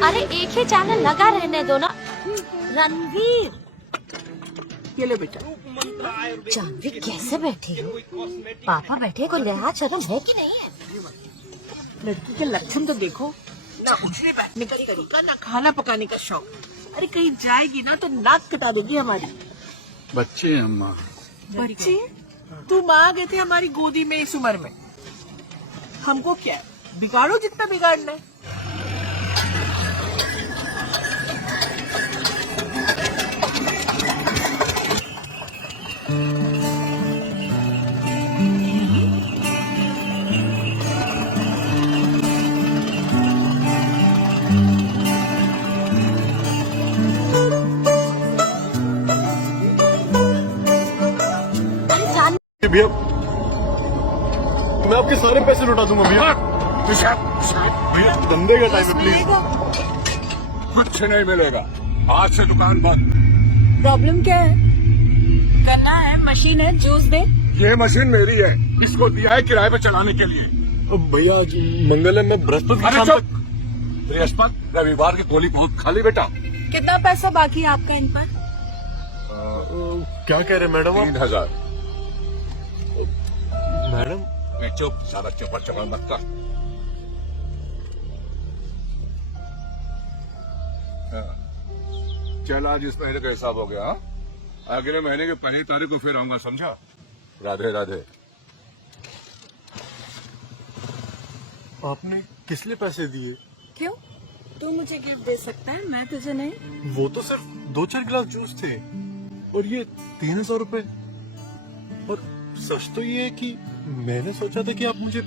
अरे एक ही चैनल लगा रहने दो ना। रणवीर, ये ले बेटा। जानवी कैसे बैठी है? पापा बैठे को लिहाज शर्म है कि नहीं है? लड़की के लक्षण तो देखो, ना उठने बैठने का तरीका, ना खाना पकाने का शौक। अरे कहीं जाएगी ना तो नाक कटा देगी हमारी। बच्चे हैं अम्मा। बच्चे? तुम आ गए थे हमारी गोदी में इस उम्र में। हमको क्या है, बिगाड़ो जितना बिगाड़ना है। भैया, मैं आपके सारे पैसे लौटा दूंगा भैया। भैया धंधे का टाइम है, प्लीज। कुछ नहीं मिलेगा, आज से दुकान बंद। प्रॉब्लम क्या है? करना है, मशीन है, जूस दे। ये मशीन मेरी है, इसको दिया है किराए पे चलाने के लिए। अब भैया आज मंगल है, मैं बृहस्पति अरे शाम चुप! तक। बृहस्पति रविवार की गोली बहुत खाली बेटा। कितना पैसा बाकी है आपका इन पर? क्या कह रहे हैं मैडम आप? 3000। मैडम चुप, सारा चपर चपर मत कर। चल आज इस महीने का हिसाब हो गया। हाँ? अगले महीने की 1 तारीख को फिर आऊंगा, समझा? राधे राधे। आपने किस लिए पैसे दिए? क्यों? तू मुझे गिफ्ट दे सकता है, मैं तुझे नहीं। वो तो सिर्फ 2-4 गिलास जूस थे और ये 3000 रुपए। और सच तो ये है कि मैंने सोचा था कि आप मुझे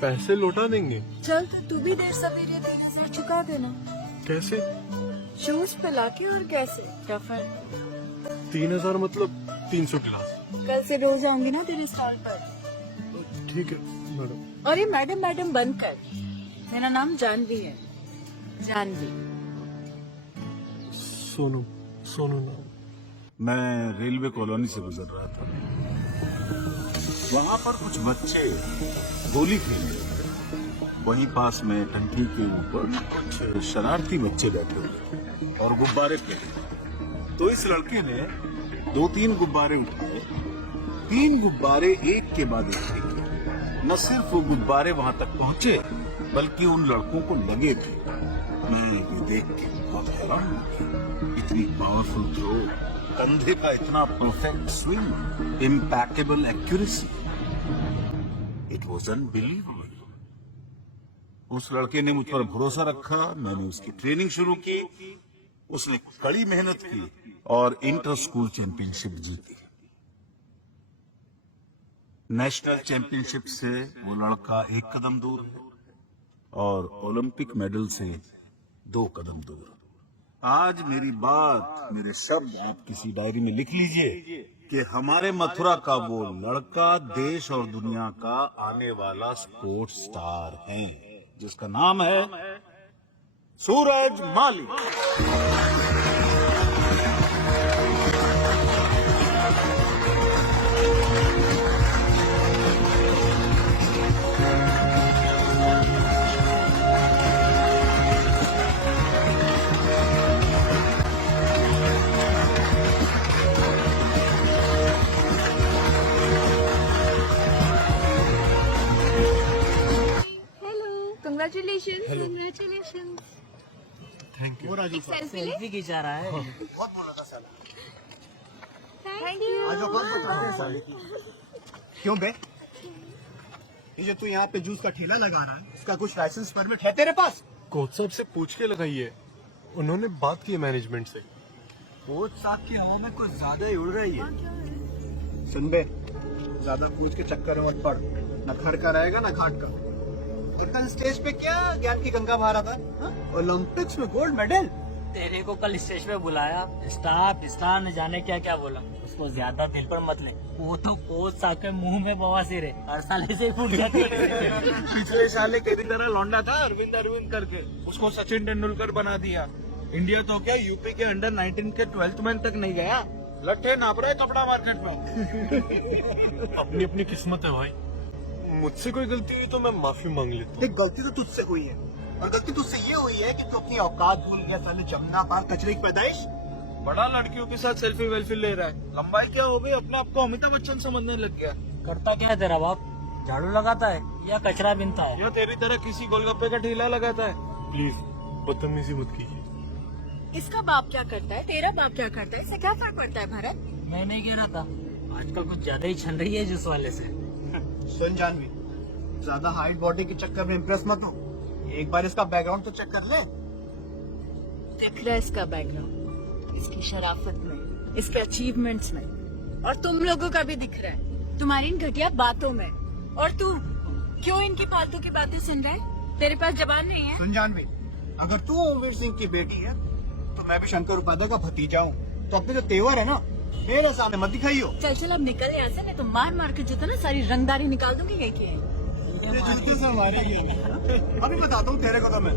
पैसे लौटा देंगे। चल तो तू भी देर सवेरे 3000 चुका देना। कैसे? जूस पिला के, और कैसे? क्या फर्क? 3000 मतलब 300 गिलास। कल से रोज आऊंगी ना तेरे स्टॉल पर। ठीक है मैडम। और ये मैडम मैडम बंद कर। मेरा नाम जानवी है, जानवी। सोनू, सोनू नाम। मैं रेलवे कॉलोनी से गुजर रहा था। वहाँ पर कुछ बच्चे गोली खेल रहे थे। वहीं पास में टंकी के ऊपर कुछ शरारती बच्चे बैठे हुए और गुब्बारे फेंके। तो इस लड़के ने 2-3 गुब्बारे उठाए। 3 गुब्बारे एक के बाद एक फेंके। न सिर्फ वो गुब्बारे वहां तक पहुंचे, बल्कि उन लड़कों को लगे थे। मैं ये देख के बहुत हैरान हूँ। इतनी पावरफुल थ्रो, कंधे का इतना perfect swing, impeccable accuracy. It was unbelievable. उस लड़के ने मुझ पर भरोसा रखा, मैंने उसकी ट्रेनिंग शुरू की। उसने कड़ी मेहनत की और इंटर स्कूल चैंपियनशिप जीती। नेशनल चैंपियनशिप से वो लड़का 1 कदम दूर है और ओलंपिक मेडल से 2 कदम दूर। आज मेरी बात, मेरे शब्द आप किसी डायरी में लिख लीजिए कि हमारे मथुरा का वो लड़का देश और दुनिया का आने वाला स्पोर्ट्स स्टार है, जिसका नाम है सूरज माली। Congratulations, congratulations. Thank you. Selfie खिंचा रहा है। Thank you. क्यों बे? ये जो तू यहाँ पे जूस का ठेला लगा रहा है, इसका कुछ लाइसेंस परमिट है तेरे पास? कोच साहब से पूछ के लगाइए, उन्होंने बात की है मैनेजमेंट से। कोच साहब की हवा में कुछ ज्यादा ही उड़ रही है। सुन बे, ज्यादा कोच के चक्कर में मत पड़, न घर का रहेगा न घाट का। और कल स्टेज पे क्या ज्ञान की गंगा बहा रहा था? ओलंपिक्स में गोल्ड मेडल। तेरे को कल स्टेज पे बुलाया, स्टार ने जाने क्या क्या बोला। उसको ज्यादा दिल पर मत ले, वो तो कोच साहब के मुंह में बवासीर है, हर साल ऐसे ही फूट जाती है। पिछले साल तेरी तरह लौंडा था अरविंद करके, उसको सचिन तेंदुलकर बना दिया। इंडिया तो क्या यूपी के अंडर 19 के 12th मैन तक नहीं गया। लट्ठे नाप रहे कपड़ा मार्केट में। अपनी अपनी किस्मत है भाई। मुझसे कोई गलती हुई तो मैं माफी मांग लेता हूँ। देख, गलती तो तुझसे हुई है, और गलती तुझसे ये हुई है कि तू अपनी औकात भूल गया, साले जमुना पार कचरे की पैदाइश। बड़ा लड़कियों के साथ सेल्फी वेल्फी ले रहा है, लंबाई क्या हो गई, अपने आप को अमिताभ बच्चन समझने लग गया। करता क्या है तेरा बाप? झाड़ू लगाता है या कचरा बीनता है? या तेरी तरह किसी गोलगप्पे का ठेला लगाता है। प्लीज बदतमीजी मत कीजिए। इसका बाप क्या करता है, तेरा बाप क्या करता है, इससे क्या फर्क पड़ता है भरत? मैं नहीं कह रहा था, आजकल कुछ ज्यादा ही छन रही है जिस वाले से। सुन जानवी, ज्यादा हाइट बॉडी के चक्कर में इम्प्रेस मत हो, एक बार इसका बैकग्राउंड तो चेक कर ले। दिख रहा है इसका बैकग्राउंड, इसकी शराफत में, इसके अचीवमेंट्स में, और तुम लोगों का भी दिख रहा है तुम्हारी इन घटिया बातों में। और तू क्यों इनकी फालतू की बातें सुन रहा है? तेरे पास जबान नहीं है? सुन जानवी, अगर तू ओमवीर सिंह की बेटी है तो मैं भी शंकर उपाध्याय का भतीजा हूँ, तो अपने जो तेवर है ना मेरे सामने मत दिखाइयो। चल चल अब निकल यहाँ से, नहीं तो मार मार के जो ना सारी रंगदारी निकाल दूंगी कहीं की। तेरे जूते से मारेंगे। अभी बताता हूँ तेरे को तो मैं।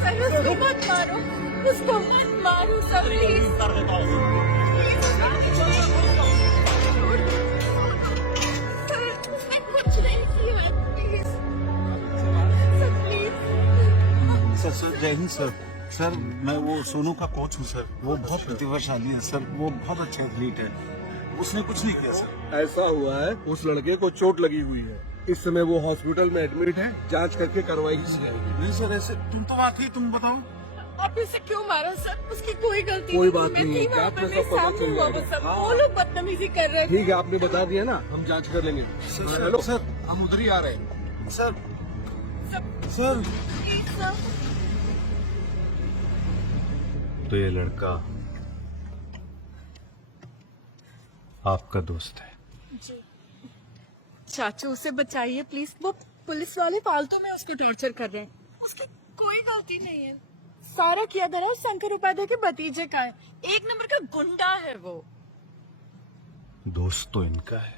सर उसको मत मारो, उसको मत मारो सर प्लीज। सर उसने कुछ नहीं किया, प्लीज सर प्लीज। सर जय हिंद सर। सर मैं वो सोनू का कोच हूँ सर, वो बहुत प्रतिभाशाली है सर, वो बहुत अच्छे एथलीट है, उसने कुछ नहीं किया सर। ऐसा हुआ है, उस लड़के को चोट लगी हुई है, इस समय वो हॉस्पिटल में एडमिट है, जांच करके कार्रवाई की जाएगी। नहीं सर ऐसे, तुम तो बात ही, तुम बताओ। आप इसे क्यों मारा सर? उसकी कोई गलती कोई नहीं, बात मैं नहीं, थी वहाँ आप पर, में मेरे सब पता सामने चल हुआ जाएगा। वो सब। हाँ। वो लोग बदतमीजी कर रहे थे। ठीक है, आपने बता दिया ना, हम जांच कर लेंगे। Sir, hello sir. हम उधर ही आ रहे हैं। Sir sir please sir. तो ये लड़का आपका दोस्त है? जी चाचू, उसे बचाइए प्लीज, वो पुलिस वाले फालतू में उसको टॉर्चर कर रहे हैं, उसकी कोई गलती नहीं है। सारा किया धरा शंकर उपाध्याय के भतीजे का है, एक नंबर का गुंडा है वो। दोस्त तो इनका है,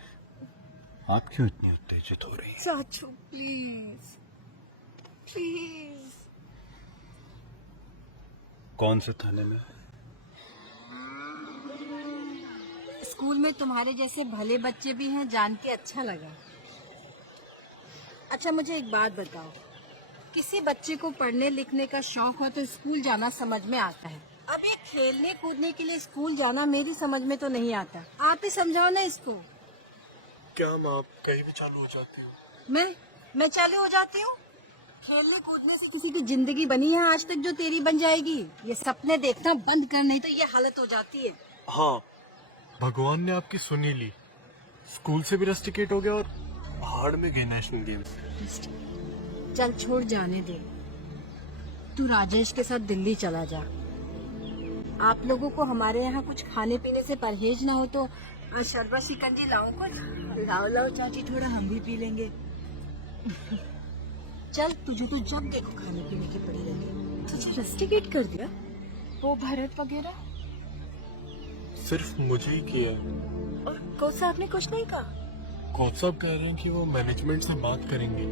आप क्यों इतनी उत्तेजित हो रही हैं? चाचू प्लीज प्लीज। कौन से थाने में? स्कूल में तुम्हारे जैसे भले बच्चे भी हैं, जान के अच्छा लगा। अच्छा मुझे एक बात बताओ, किसी बच्चे को पढ़ने लिखने का शौक हो तो स्कूल जाना समझ में आता है, अब ये खेलने कूदने के लिए स्कूल जाना मेरी समझ में तो नहीं आता। आप ही समझाओ ना इसको। क्या माँ, आप कहीं भी चालू हो जाती हो? मैं चालू हो जाती हूँ? खेलने कूदने से किसी की जिंदगी बनी है आज तक जो तेरी बन जाएगी? ये सपने देखना बंद कर, नहीं तो ये हालत हो जाती है। हाँ, भगवान ने आपकी सुनी ली, स्कूल से भी रस्टिकेट हो गया और पहाड़ में गए नेशनल गेम्स। चल छोड़, जाने दे, तू राजेश के साथ दिल्ली चला जा। आप लोगों को हमारे यहाँ कुछ खाने पीने से परहेज ना हो तो शरबत शिकंजी लाओ कुछ। लाओ चाची, थोड़ा हम भी पी लेंगे। चल, तुझे तो जब देखो खाने पीने की पड़ी लगी। तुझे रस्टिकेट कर दिया वो भरत वगैरह? सिर्फ मुझे ही किया। और कोच साहब ने कुछ नहीं कहा? कोच साहब कह रहे हैं कि वो मैनेजमेंट से बात करेंगे,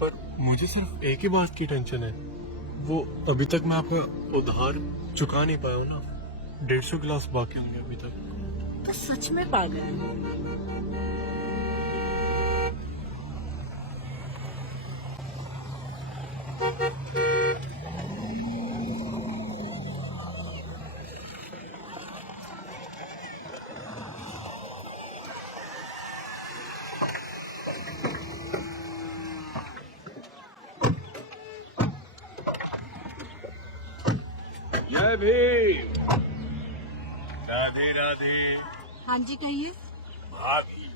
पर मुझे सिर्फ एक ही बात की टेंशन है, वो अभी तक मैं आपका उधार चुका नहीं पाया हूँ ना। 150 क्लास बाकी होंगे अभी तक। तो सच में पागल है। जय भीम। राधे राधे। हाँ जी कहिए। भाभी,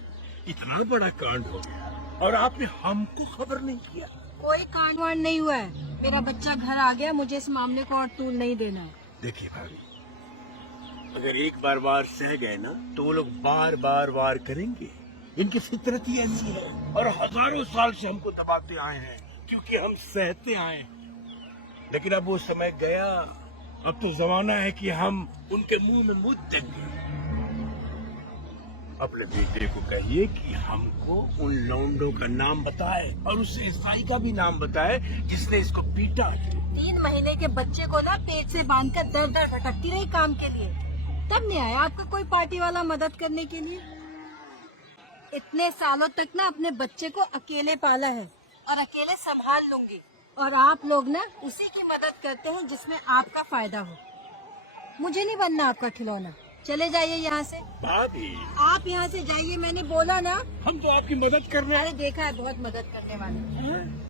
इतना बड़ा कांड हो गया और आपने हमको खबर नहीं किया। कोई कांड वांड नहीं हुआ है, मेरा बच्चा घर आ गया, मुझे इस मामले को और तूल नहीं देना। देखिए भाभी, अगर एक बार सह गए ना तो वो लोग बार करेंगे। इनकी फितरत ही ऐसी है और हजारों साल से हमको दबाते आए हैं क्योंकि हम सहते आए। लेकिन अब वो समय गया, अब तो जमाना है कि हम उनके मुंह में मुद्द देंगे। अपने बेटे को कहिए कि हमको उन लौंडों का नाम बताए और उस ईसाई का भी नाम बताए जिसने इसको पीटा। 3 महीने के बच्चे को ना पेट से बांधकर दर दर भटकती रही काम के लिए, तब नहीं आया आपका कोई पार्टी वाला मदद करने के लिए। इतने सालों तक ना अपने बच्चे को अकेले पाला है और अकेले संभाल लूंगी, और आप लोग ना उसी की मदद करते हैं जिसमें आपका फायदा हो। मुझे नहीं बनना आपका खिलौना, चले जाइए यहाँ से। भाभी, आप यहाँ से जाइए, मैंने बोला ना। हम तो आपकी मदद कर रहे हैं। अरे देखा है बहुत मदद करने वाले।